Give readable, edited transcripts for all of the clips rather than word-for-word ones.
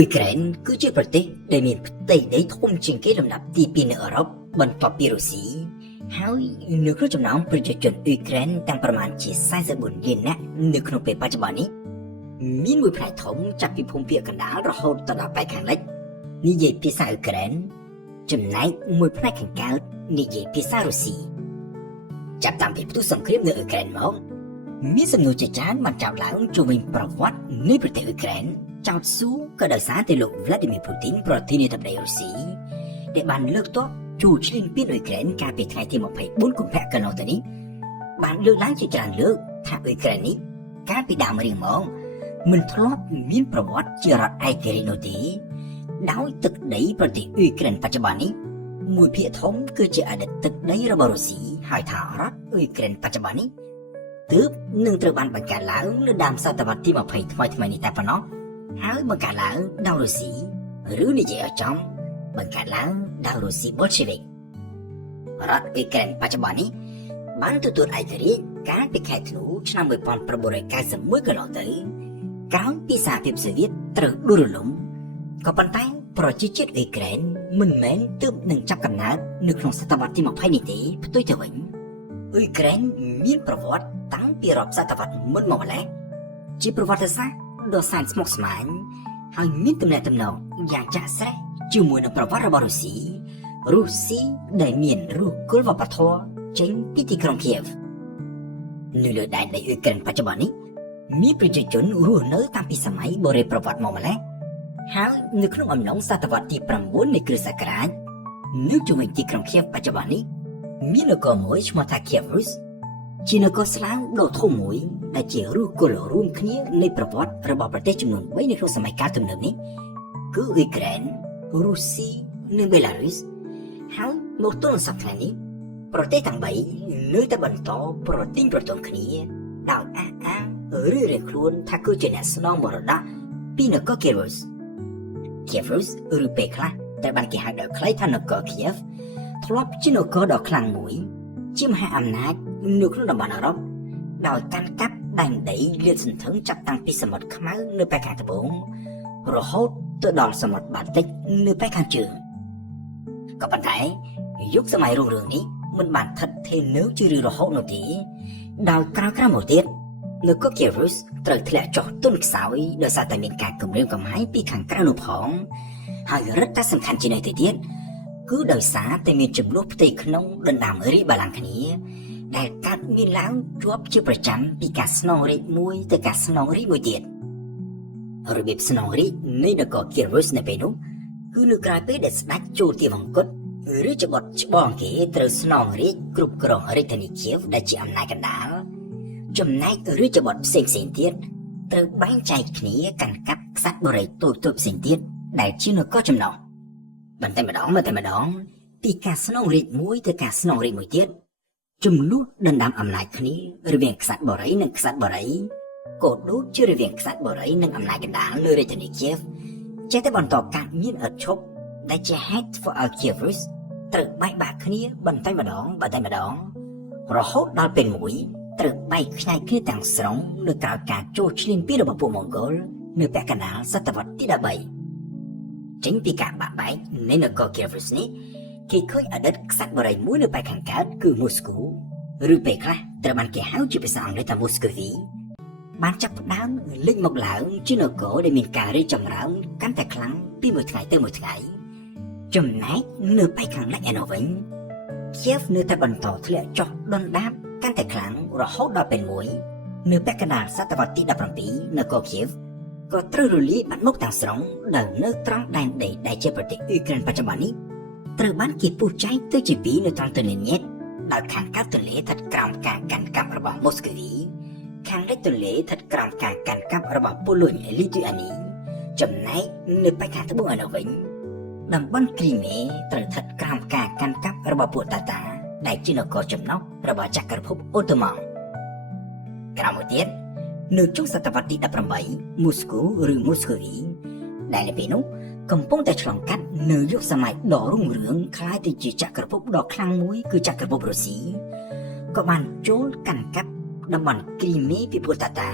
អ៊ុយក្រែនគឺជាប្រទេសដែលមានផ្ទៃដីធំជាងគេលំដាប់ទី2នៅអឺរ៉ុបបន្ទាប់ពីរុស្ស៊ីហើយនៅក្នុងចំណោមប្រជាជនអ៊ុយក្រែនទាំងប្រមាណជា44លាននាក់នៅក្នុងពេលបច្ចុប្បន្ននេះមានមួយផ្នែកធំចាប់ពីភូមិភាគកណ្ដាលរហូតដល់ប៉ែកខាងលិចនិយាយភាសាអ៊ុយក្រែនចំណែកមួយផ្នែកខាងកើតនិយាយភាសារុស្ស៊ីចាប់តាំងពីផ្ទុះសង្គ្រាមនៅអ៊ុយក្រែនមកមានសំណួរជាច្រើនបានចោទឡើងជុំវិញប្រវត្តិនៃប្រទេសអ៊ុយក្រែនចោទស៊ូក៏ដោយសារតែលោក Vladimir Putin ប្រធានាធិបតីរុស្ស៊ីដែលបានលើកទ័ពជួឈ្លានពានអ៊ុយក្រែនកាលពីថ្ងៃទី24កុម្ភៈកន្លងទៅនេះបានលើកឡើងជាច្រើនលើកថាអ៊ុយក្រែននេះកាលពីដើមរៀងមកមិនធ្លាប់មានប្រវត្តិជារដ្ឋឯករាជ្យនោះទេដោយទឹកដីប្រទេសអ៊ុយក្រែនបច្ចុប្បន្ននេះមួយភាគធំគឺជាអតីតទឹកដីរបស់រុស្ស៊ីហើយថារដ្ឋអ៊ុយក្រែនបច្ចុប្បន្ននេះទើបនឹងត្រូវបានបង្កើតឡើងនៅដើមសតវត្សទី20ថ្មីនេះតែប៉ុណ្ណោះហើយបង្កើតឡើងដោយរុស្ស៊ីឬនិយាយឲ្យចំបង្កើតឡើងដោយរុស្ស៊ីប៊ុលសេវិករដ្ឋអ៊ុយក្រែនបច្ចុប្បន្ននេះបានទទួលឯករាជ្យកាលពីខែធ្នូឆ្នាំ1991កន្លងទៅក្រោយពីសហភាពសូវៀតត្រូវដួលរលំក៏ប៉ុន្តែប្រជាជាតិអ៊ុយក្រែនមិនមែនទើបនឹងចាប់កំណើតនៅក្នុងសតវត្សទី20នេះទេផ្ទុយទៅវិញអ៊ុយក្រែនមានប្រវត្តិតាំងពីរាប់សតវត្សមុនមកម្ល៉េះជាប្រវត្តិសាស្ត្រដ៏សែនស្មុគស្មាញហើយមានទំនាក់ទំនងយ៉ាងចាក់ស្រេះជាមួយនឹងប្រវត្តិរបស់រុស្ស៊ីដែលមានឫសគល់វប្បធម៌ចេញពីទីក្រុងគៀវនៅលើដែនដីអ៊ុយក្រែនបច្ចុប្បន្ននេះមានប្រជាជនរស់នៅតាំងពីសម័យបុរេប្រវត្តិមកម្ល៉េះហើយនៅក្នុងអំឡុងសតវត្សទី9នៃគ្រិស្តសករាជនៅជុំវិញទីក្រុងគៀវបច្ចុប្បន្ននេះមាននគរមួយឈ្មោះថាគៀវរុសជានគរស្លាវដ៏ធំមួយដែលជាឫសគល់រួមគ្នានៃប្រវត្តិរបស់ប្រទេសចំនួន3នៅក្នុងសម័យកាលទំនើបនេះគឺអ៊ុយក្រែនរុស្ស៊ីនិងបេឡារុសហើយមកទល់នឹងសប្តាហ៍នេះប្រទេសទាំង3នៅតែបន្តប្រទិញប្រទល់គ្នាដោយអះអាងឬរៀបខ្លួនថាគឺជាអ្នកស្នងមរតកពីនគរគៀវរុសឬពេលខ្លះតែបានគេហៅដោយខ្លីថានគរគៀវធ្លាប់ជានគរដ៏ខ្លាំងមួយជាមហាអំណាចនៅក្នុងតំបន់អឺរ៉ុបដោយកាន់កាប់ដែនដីលាតសន្ធឹងចាប់តាំងពីសមុទ្រខ្មៅនៅប៉ែកខាងត្បូងរហូតទៅដល់សមុទ្របាល់ទិកនៅប៉ែកខាងជើងក៏ប៉ុន្តែយុគសម័យរុងរឿងនេះមិនបានស្ថិតថេរនៅជារឿយរហូតនោះទេដោយក្រោយមកទៀតនគរគៀវរុសត្រូវធ្លាក់ចុះទន់ខ្សោយដោយសារតែមានការគំរាមកំហែងពីខាងក្រៅនោះផងហើយរឹតតែសំខាន់ជាងនេះទៅទៀតគឺដោយសារតែមានចំនួនផ្ទៃក្នុងដណ្ដើមរាជបល្ល័ង្កគ្នាដែលកើតមានឡើងជាប់ជាប្រចាំពីការស្នងរាជមួយទៅការស្នងរាជមួយទៀតរបៀបស្នងរាជនៃនគរគៀវរុសនៅពេលនោះគឺនៅក្រៅពេលដែលស្ដេចចូលទាវង្គតឬច្បត់ច្បងគេត្រូវស្នងរាជគ្រប់គ្រងរាជធានីគៀវដែលជាអំណាចកណ្ដាលចំណែកឬច្បត់ផ្សេងទៀតត្រូវបែងចែកគ្នាកាន់កាប់ខ្សាត់បរិយតូចផ្សេងទៀតដែលជានគរចំណោះបន្តែម្ដងពីការស្នងរាជមួយទៅការស្នងរាជមួយទៀតចំនួនដណ្ដើមអំណាចគ្នារវាងខ្សាត់បរិយនិងខ្សាត់បរិយក៏ដូចជារវាងខ្សាត់បរិយនិងអំណាចកណ្ដាលលើរាជធានីគៀវចេះតែបន្តកាត់មានឥតឈប់ដែលជាហេតុធ្វើឲ្យគៀវរុសត្រូវបែកបាក់គ្នាបន្តែម្ដងរហូតដល់ពេលមួយត្រូវបែកខ្ញែកគ្នាទាំងស្រុងនៅក្រៅការចូលឈ្លានពានរបស់ពួកម៉ុងហ្គោលនៅពាក់កណ្ដាលសតវត្សទី13ចេញពីការបាក់បែកនៃនគរគៀវរុសនេះគេឃើញអតីតក្សត្របរិយមួយនៅប៉ែកខាងកើតគឺមូស្គូឬពេលខ្លះត្រូវបានគេហៅជាភាសាអង់គ្លេសថាមូស្គូវីបានចាប់ផ្ដើមលេចមកឡើងជានគរដែលមានការរីកចម្រើនកាន់តែខ្លាំងពីមួយថ្ងៃទៅមួយថ្ងៃចំណែកនៅប៉ែកខាងលិចឯនោះវិញគៀវនៅតែបន្តធ្លាក់ចុះដុនដាបកាន់តែខ្លាំងរហូតដល់ពេលមួយនៅពាក់កណ្ដាលសតវត្សទី17នគរគៀវក៏ត្រូវរលាយបាត់មុខទាំងស្រុងដែលនៅត្រង់ដែនដីដែលជាប្រទេសអ៊ុយក្រែនបច្ចុប្បន្ននេះត្រូវបានគេពុះចែកទៅជាពីរនៅត្រង់ទន្លេញេតដោយខាងកើតទន្លេស្ថិតក្រោមការកាន់កាប់របស់ម៉ូស្គូវីខាងលិចទន្លេស្ថិតក្រោមការកាន់កាប់របស់ប៉ូឡូញលីទុយអានីចំណែកនៅប៉ែកខាងត្បូងឯនោះវិញតំបន់គ្រីមេត្រូវស្ថិតក្រោមការកាន់កាប់របស់ពួកតាតាដែលជានគរចំណុះរបស់ចក្រភពអូតូម៉ង់ក្រោយមកទៀតនៅចុងសតវត្សទី18មូស្គូឬមូស្គូវីដែលនៅពេលនោះកំពុងតែឆ្លងកាត់នៅយុគសម័យដ៏រុងរឿងคล้ายទៅជាចក្រភពដ៏ខ្លាំងមួយគឺចក្រភពរុស្ស៊ីក៏បានចូលកាន់កាប់តំបន់គ្រីមេពីពួកតាតា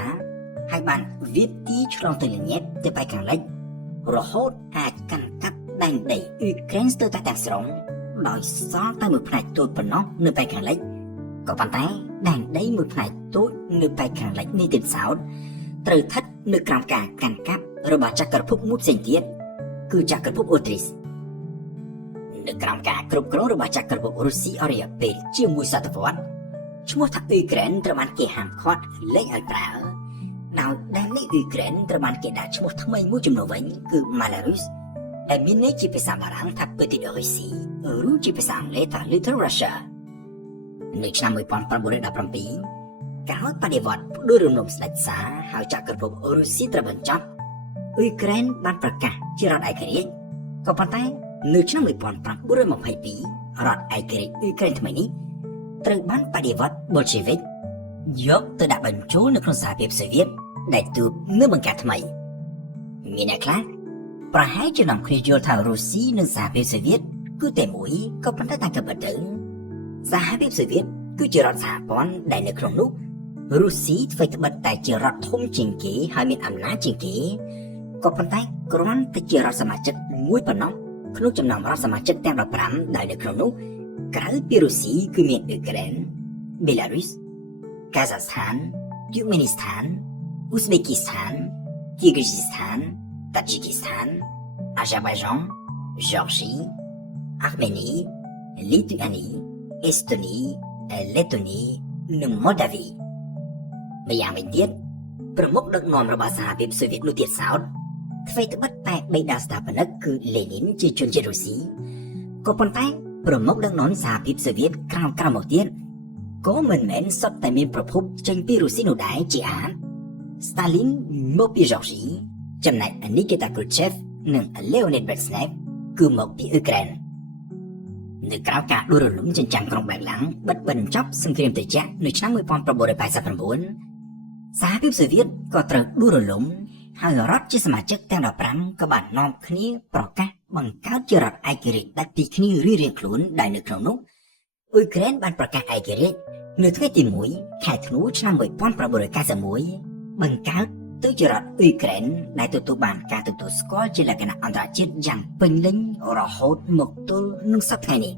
ហើយបានវាយទីឆ្លងទន្លេញេតទៅប៉ែកខាងលិច រហូតអាចកាន់កាប់ដែនដីអ៊ុយក្រែនស្ទើរតែទាំងស្រុងដោយសល់តែមួយផ្នែកតូចប៉ុណ្ណោះនៅប៉ែកខាងលិចក៏ប៉ុន្តែដែនដីមួយផ្នែកតូចនៅប៉ែកខាងលិចនេះទៀតសោតត្រូវស្ថិតនៅក្រោមការកាន់កាប់របស់ចក្រភពមួយផ្សេងទៀតគឺចក្រភពអូទ្រីសនៅក្រោមការគ្រប់គ្រងរបស់ចក្រភពរុស្ស៊ីអស់រយៈពេលជាមួយសតវត្សឈ្មោះថាអ៊ុយក្រែនត្រូវបានគេហាមឃាត់លែងឲ្យប្រើដោយដែននេះអ៊ុយក្រែនត្រូវបានគេដាក់ឈ្មោះថ្មីមួយចំនួនវិញគឺម៉ាឡារុសដែលមានន័យជាភាសាបារាំងថា Petite Russie ឬជាភាសាអង់គ្លេសថា Little Russia នៅឆ្នាំ1917ការបដិវត្តន៍ផ្ដួលរំលំស្ដេចសារហើយចក្រភពរុស្ស៊ីត្រូវបញ្ចប់អ៊ុយក្រែនបានប្រកាសជារដ្ឋឯករាជ្យក៏ប៉ុន្តែនៅឆ្នាំ1922រដ្ឋឯករាជ្យអ៊ុយក្រែនថ្មីនេះត្រូវបានបដិវត្តន៍ប៊ុលឆេវិកយកទៅដាក់បញ្ចូលនៅក្នុងសហភាពសូវៀតដែលទូតនៅបង្កើតថ្មីមានអ្នកខ្លះប្រហែលជានាំគ្នាយល់ថារុស្ស៊ីនិងសហភាពសូវៀតគឺតែមួយក៏ប៉ុន្តែតាមពិតទៅសហភាពសូវៀតគឺជារដ្ឋសហព័ន្ធដែលនៅក្នុងនោះរុស្ស៊ីធ្វើត្បិតតែជារដ្ឋធំជាងគេហើយមានអំណាចជាងគេក៏ប៉ុន្តែគ្រាន់តែជារដ្ឋសមាជិកមួយប៉ុណ្ណោះក្នុងចំណោមរដ្ឋសមាជិកទាំង15ដែលនៅក្នុងនោះក្រៅពីរុស្ស៊ីគឺមានអ៊ុយក្រែន បេឡារុស កាហ្សាស្ថាន ទូរ្កមេនីស្ថាន អ៊ូស្បេគីស្ថាន គីហ្គីហ្ស៊ីស្ថាន តាជីគីស្ថាន អាហ្សាបៃឡង់ ហ្ស័រជី អាហ្មេនី លីទូអានី អេស្តូនី លេតូនី និងម៉ូលដាវីម្យ៉ាងវិញទៀតប្រមុខដឹកនាំរបស់សហភាពសូវៀតនោះទៀតសោតធ្វើត្បិតតែបេដាស្ថាបនិកគឺលេនីនជាជនជាតិរុស្ស៊ីក៏ប៉ុន្តែប្រមុខដឹកនាំសហភាពសូវៀតក្រោមមកទៀតក៏មិនមែនសុទ្ធតែមានប្រភពចេញពីរុស្ស៊ីនោះដែរជាអានស្តាលីនមកពីហ្ស័រជីចំណែកនីកេតាគ្រូឆេវនិងលេអូនីតប៊ែតស្នេវគឺមកពីអ៊ុយក្រែននៅក្រៅការដួលរលំចិញ្ចាំងក្រុងបែរឡាំងបិទបញ្ចប់សង្គ្រាមត្រជាក់នៅឆ្នាំ1989សហភាពសូវៀតក៏ត្រូវដួលរលំហើយរដ្ឋជាសមាជិកទាំង15ក៏បាននាំគ្នាប្រកាសបង្កើតជារដ្ឋឯករាជ្យដាច់ពីគ្នារៀងៗខ្លួនដែលនៅក្នុងនោះអ៊ុយក្រែនបានប្រកាសឯករាជ្យនៅថ្ងៃទី1ខែធ្នូឆ្នាំ1991បង្កើតទៅជារដ្ឋអ៊ុយក្រែនដែលទទួលបានការទទួលស្គាល់ជាលក្ខណៈអន្តរជាតិយ៉ាងពេញលេញរហូតមកទល់នឹងសព្វថ្ងៃនេះ